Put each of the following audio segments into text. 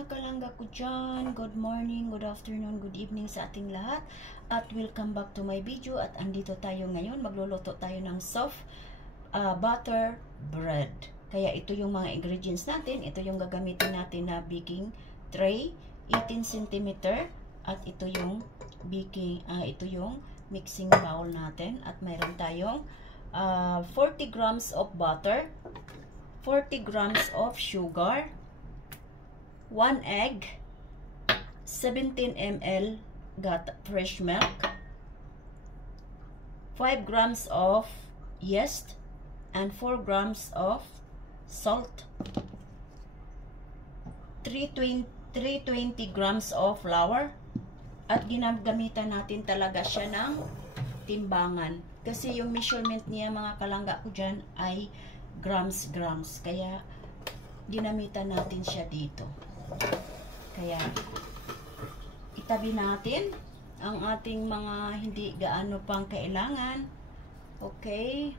mga kalangga ko dyan. Good morning, good afternoon, good evening sa ating lahat. At welcome back to my video. At andito tayo ngayon. Magluluto tayo ng soft butter bread. Kaya ito yung mga ingredients natin. Ito yung gagamitin natin na baking tray. 18 cm. At ito yung ito yung mixing bowl natin. At mayroon tayong 40 grams of butter, 40 grams of sugar, 1 egg, 17 ml fresh milk, 5 grams of yeast, and 4 grams of salt, 320 grams of flour. At ginagamitan natin talaga siya ng timbangan. Kasi yung measurement niya, mga kalangga ko dyan, ay grams. Kaya ginamitan natin siya dito. Kaya itabi natin ang ating mga hindi gaano pang kailangan. Okay.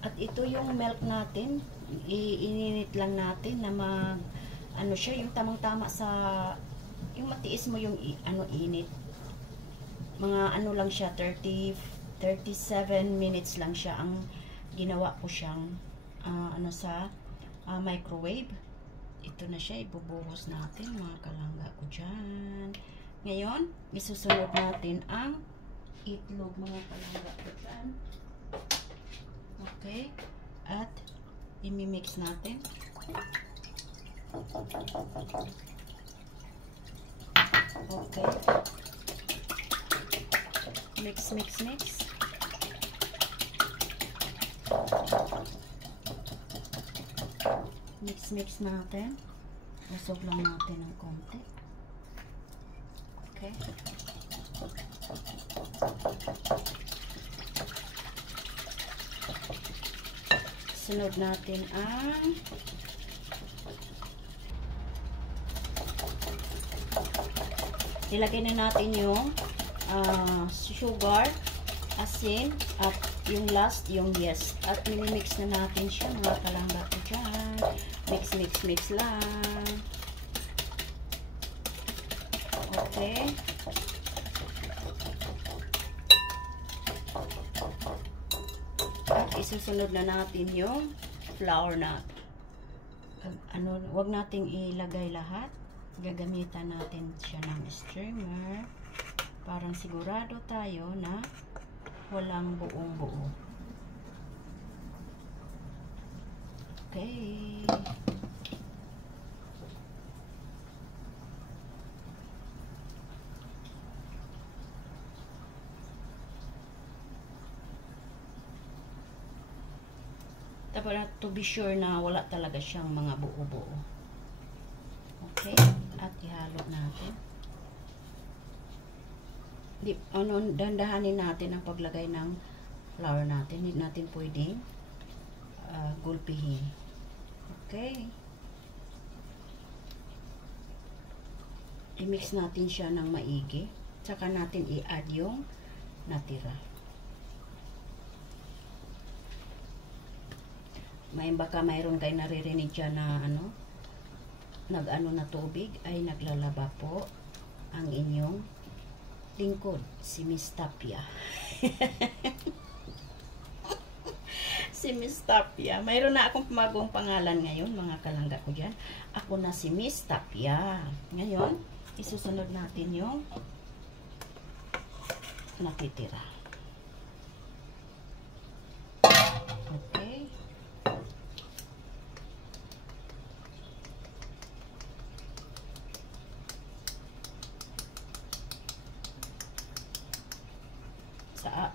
At ito yung milk natin. Ininit lang natin na ano siya, yung tamang-tama sa yung matiis mo yung init. Mga lang siya, 37 minutes lang siya. Ang ginawa ko siyang sa microwave. Ito na siya, ibubuhos natin mga kalangga ko dyan. Ngayon, isusunod natin ang itlog mga kalangga ko dyan. Okay. At imimix natin. Okay. Mix. Mix natin. Usog lang natin ng konti. Okay. Sunod natin ang ilagay na natin yung sugar, asin, at yung last, yung yeast. At minimix na natin siya mga kalangga ko dyan. Mix lang. Okay. At isusunod na natin yung flour na. Wag nating ilagay lahat. Gagamitan natin siya ng streamer. Parang sigurado tayo na walang buong-buo. Okay. Tapos to be sure na wala talaga siyang mga buo-buo. Okay. At ihalo natin. Dandahanin natin ang paglagay ng flour natin. Hindi natin pwedeng gulpihin. Okay. I-mix natin siya ng maigi. Tsaka natin i-add yung natira. Baka mayroon kayo naririnig dyan na na tubig, ay naglalaba po ang inyong lingkod, si Miss Tapia. Si Miss Tapia. Mayroon na akong pamagong pangalan ngayon, mga kalangga ko dyan. Ako na si Miss Tapia. Ngayon, isusunod natin yung natitira. Okay.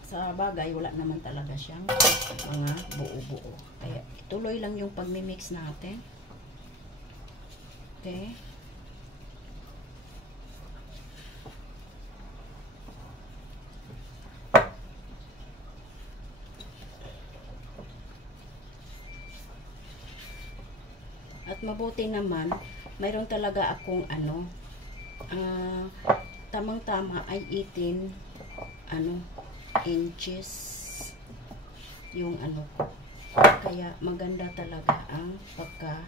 Sa bagay, wala naman talaga siyang mga buo-buo. Kaya ituloy lang yung pagmimix natin. Okay. At mabuti naman, mayroon talaga akong tamang-tama ay 18 inches yung ko. Kaya maganda talaga ang pagka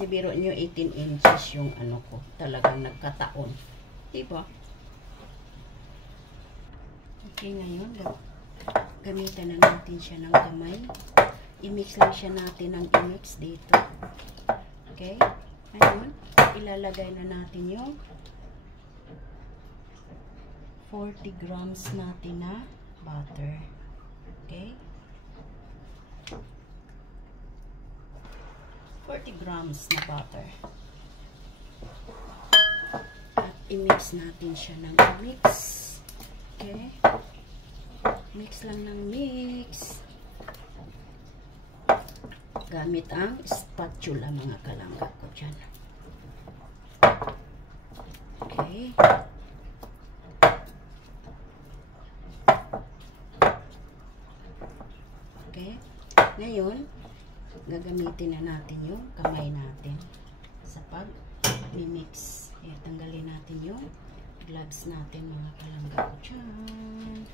Kasi biro nyo 18 inches yung ano ko. Talagang nagkataon. Diba? Okay, ngayon gamitan na natin siya ng kamay. I-mix lang siya natin ng i-mix dito. Okay? Ngayon, ilalagay na natin yung 40 grams natin na butter. Okay? 40 grams na butter. At i-mix natin siya ng mix. Okay? Mix lang ng mix. Gamit ang spatula mga kalangga ko dyan. Okay? Okay? Ngayon, gagamitin na natin yung kamay natin sa pag-mix. Tanggalin natin yung gloves natin mga kalangga ko dyan.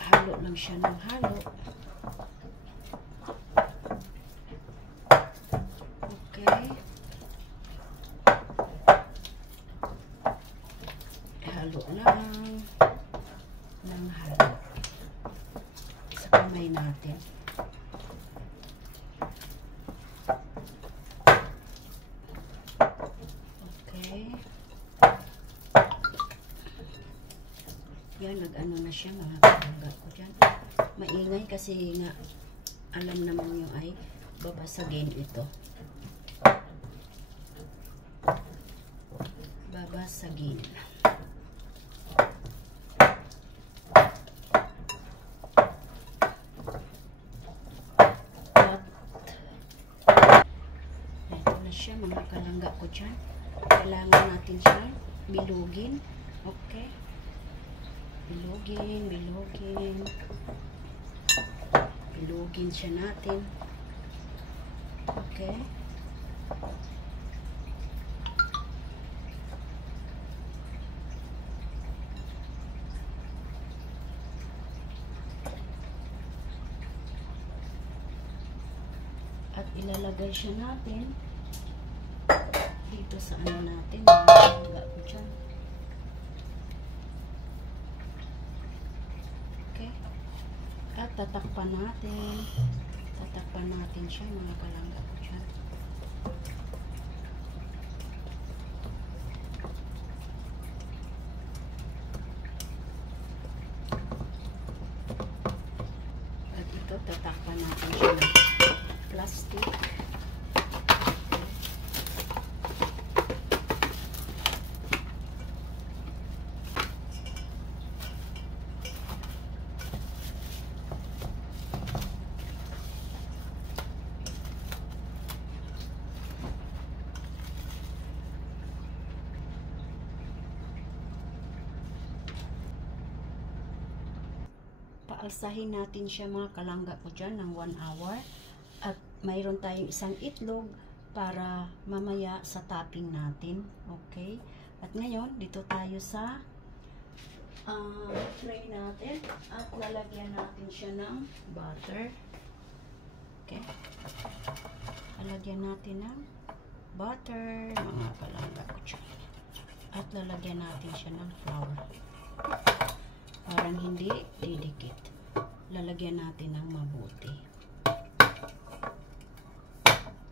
Halo lang siya ng halo. Okay. Halo lang ng halo sa kamay natin. Okay. Yan, nag-ano na siya mga kalangga ko dyan. Maingay kasi nga alam naman nyo ay babasagin ito. Babasagin. At ito na siya mga kalangga ko dyan. Kailangan natin siya bilugin. Okay. Bilugin, bilugin. Bilugin siya natin. Okay. At ilalagay siya natin dito sa ano natin. Mga ko dyan. At tatakpan natin. Tatakpan natin siya mga kalangga ko dyan. At ito tatakpan natin siya ng plastic. Paalsahin natin siya mga kalangga ko dyan ng 1 hour. At mayroon tayong isang itlog para mamaya sa topping natin. Okay? At ngayon, dito tayo sa tray natin. At lalagyan natin siya ng butter. Okay? Lalagyan natin ng butter mga kalangga ko dyan. At lalagyan natin siya ng flour. Parang hindi didikit. Lalagyan natin ng mabuti.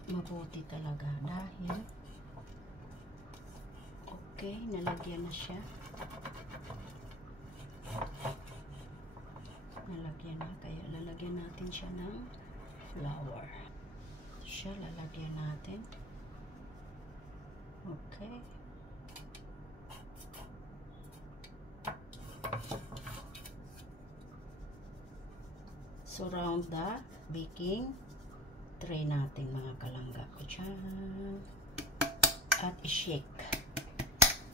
Mabuti talaga dahil okay, nalagyan na siya. Nalagyan na, kaya lalagyan natin siya ng flour. Siya lalagyan natin. Okay. Surround the baking tray natin mga kalangga ko dyan. At i-shake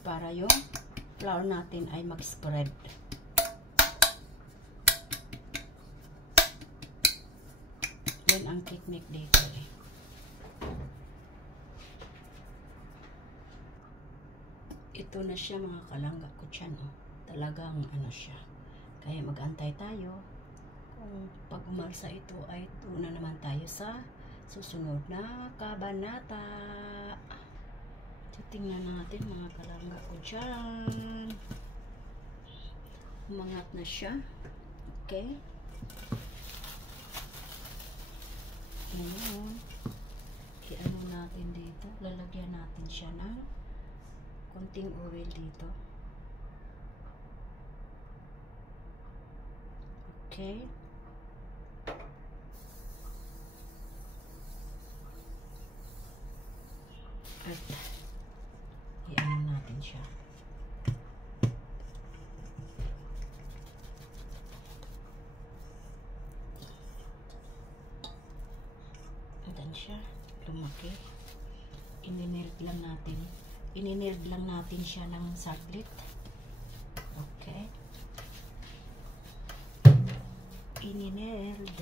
para yung flour natin ay mag-spread. Yan ang technique dito eh. Ito na siya mga kalangga ko dyan. Oh. Talagang ano siya. Kaya mag-antay tayo. Kung pag umarsa ito ay tuna naman tayo sa susunod na kabanata. So, tingnan natin mga kalangga ko dyan. Umangat na siya. Okay. Ngayon, i-ano natin dito. Lalagyan natin siya ng konting oil dito. Okay. At i-ano natin siya. Ayan siya. Lumaki. Ininerd lang natin siya ng saglit. Okay. Ininerd.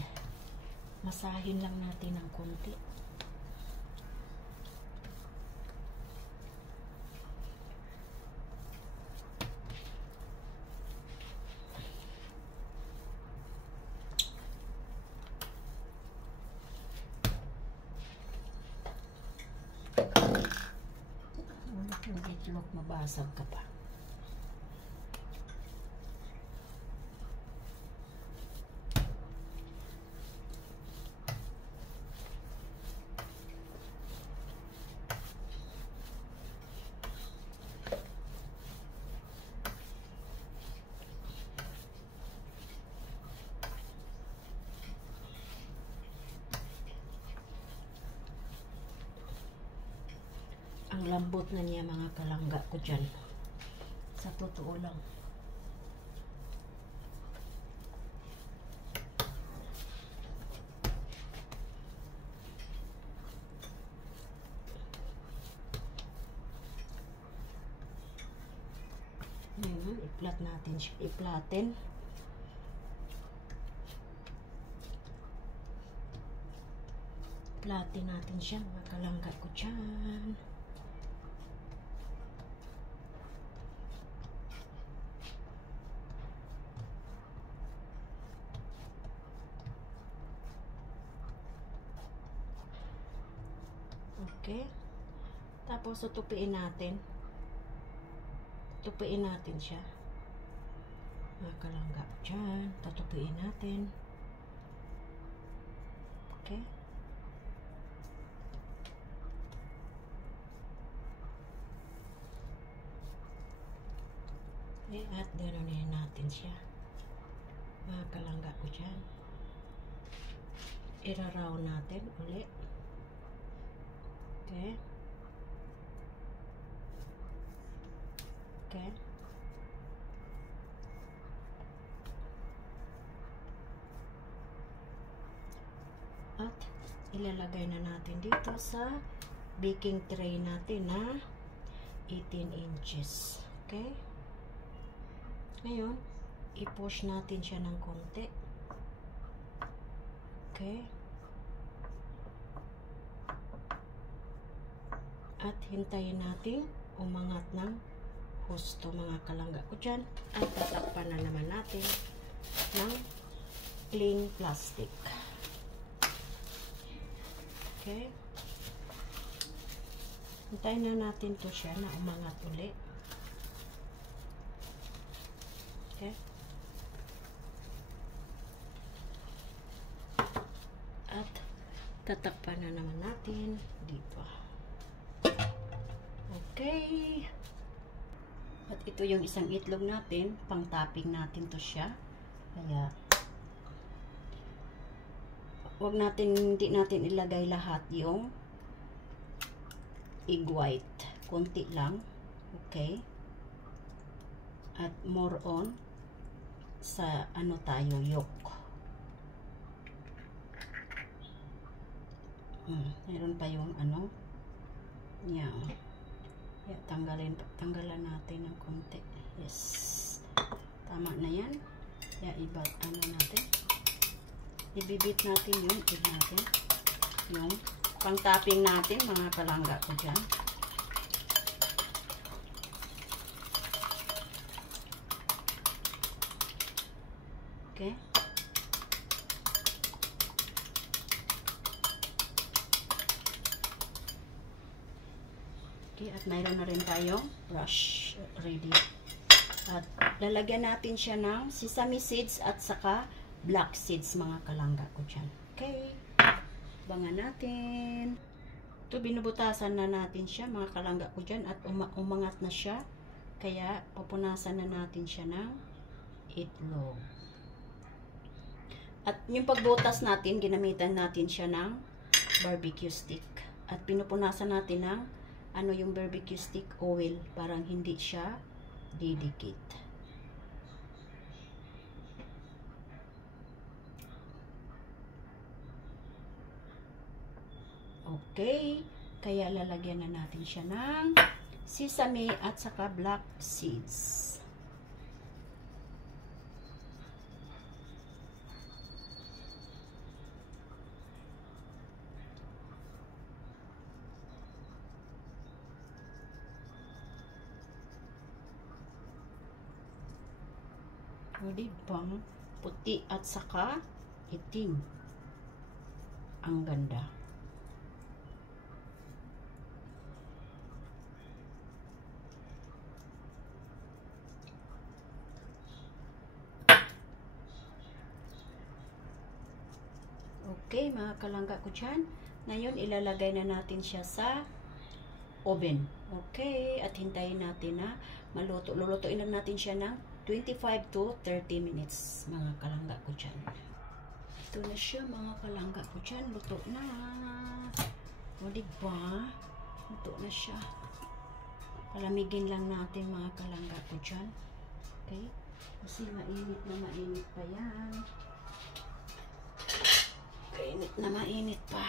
Masahin lang natin ng konti. Medyo mabasag ka pa. Ang lambot na niya mga kalangga ko dyan. Sa totoo lang. I-flat natin siya. I-flatten. Flatten natin siya mga kalangga ko dyan. Okay. Tapos tutupiin natin. Tutupiin natin siya. Mga kalangga dyan. Tutupiin natin. Okay. Okay. At ganonin natin siya. Mga kalangga ko dyan. Iraraw natin ulit. Okay. Okay. At ilalagay na natin dito sa baking tray natin na 18 inches. Okay. Ngayon, i-push natin siya ng konti. Okay. At hintayin natin umangat ng husto mga kalangga ko dyan. At tatakpan na naman natin ng plain plastic. Okay. Hintayin na natin to siya na umangat ulit. Okay. At tatakpan na naman natin dito. Okay. At ito yung isang itlog natin. Pang-topping natin to siya. Kaya, hindi natin ilagay lahat yung egg white. Kunti lang. Okay. At more on sa ano tayo, yolk. Meron pa yung ano. Yan. Yeah, tanggalan natin ng konti. Yes. Tama na yan. Yeah, ano natin. Ibibit natin yung egg natin. Yung pang-topping natin, mga kalangga ko dyan. Okay. Okay, at mayroon na rin tayong brush ready. At lalagyan natin siya ng sesame seeds at saka black seeds, mga kalangga ko dyan. Okay. Bangan natin. Ito, binubutasan na natin siya, mga kalangga ko dyan. At umangat na siya. Kaya, pupunasan na natin siya ng itlog. At yung pagbutas natin, ginamitan natin siya ng barbecue stick. At pinupunasan natin ng yung barbecue stick oil. Parang hindi siya didikit. Okay. Kaya lalagyan na natin siya ng sesame at saka black seeds. O, diba? Puti at saka itim. Ang ganda. Okay, mga kalangga ko dyan. Ngayon, ilalagay na natin siya sa oven. Okay, at hintayin natin na maluto. Lulutuin lang natin siya ng 25 to 30 minutes, mga kalangga ko dyan. Ito na siya, mga kalangga ko dyan. Luto na. O, diba? Luto na siya. Palamigin lang natin, mga kalangga ko dyan. Okay? Kasi mainit na mainit pa yan. Mainit na mainit pa.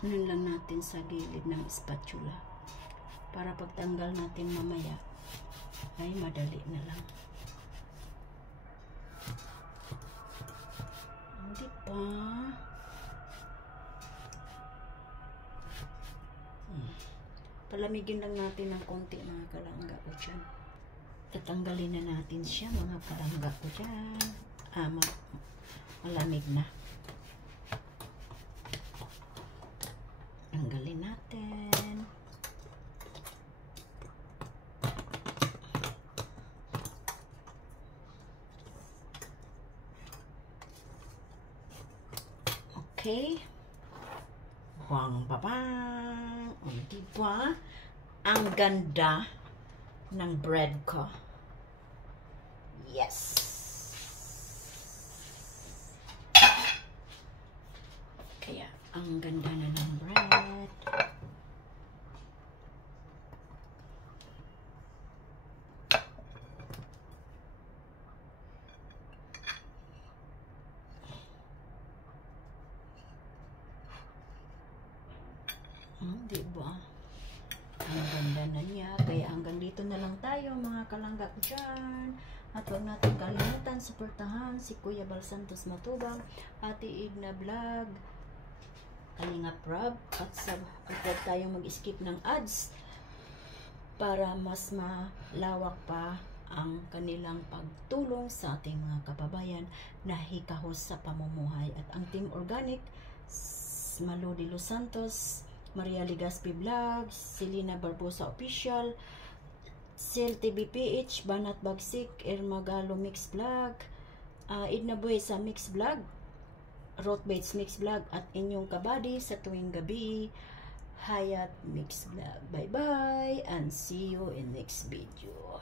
Ano lang natin sa gilid ng spatula. Para pagtanggal natin mamaya, ay madali na lang. Hindi pa. Palamigin lang natin ng konti, mga kalangga ko dyan. Tatanggalin na natin siya, mga kalangga ko dyan. Malamig na. Tanggalin natin. Okay. Bang babang. O, diba? Ang ganda ng bread ko. Yes. Kaya, ang ganda na ng bread. Diba? Ang ganda na niya. Kaya hanggang dito na lang tayo, mga kalangga ko dyan. At huwag natin kalimutan, suportahan si Kuya Bal Santos Matubang, Ate Igna Vlog, Kalinga Prab, at huwag tayong mag-skip ng ads para mas malawak pa ang kanilang pagtulong sa ating mga kababayan na hikahos sa pamumuhay. At ang Team Organic, Malo de Los Santos, Maria Ligaspi Vlog, Selena Barbosa Official, Sel TVPH, Banat Bagsik, Ermagalo Mix Vlog, Idna Buhay sa Mix Vlog, Rothbates Mix Vlog, at inyong kabady sa tuwing gabi, Hayat Mix Vlog. Bye bye and see you in next video.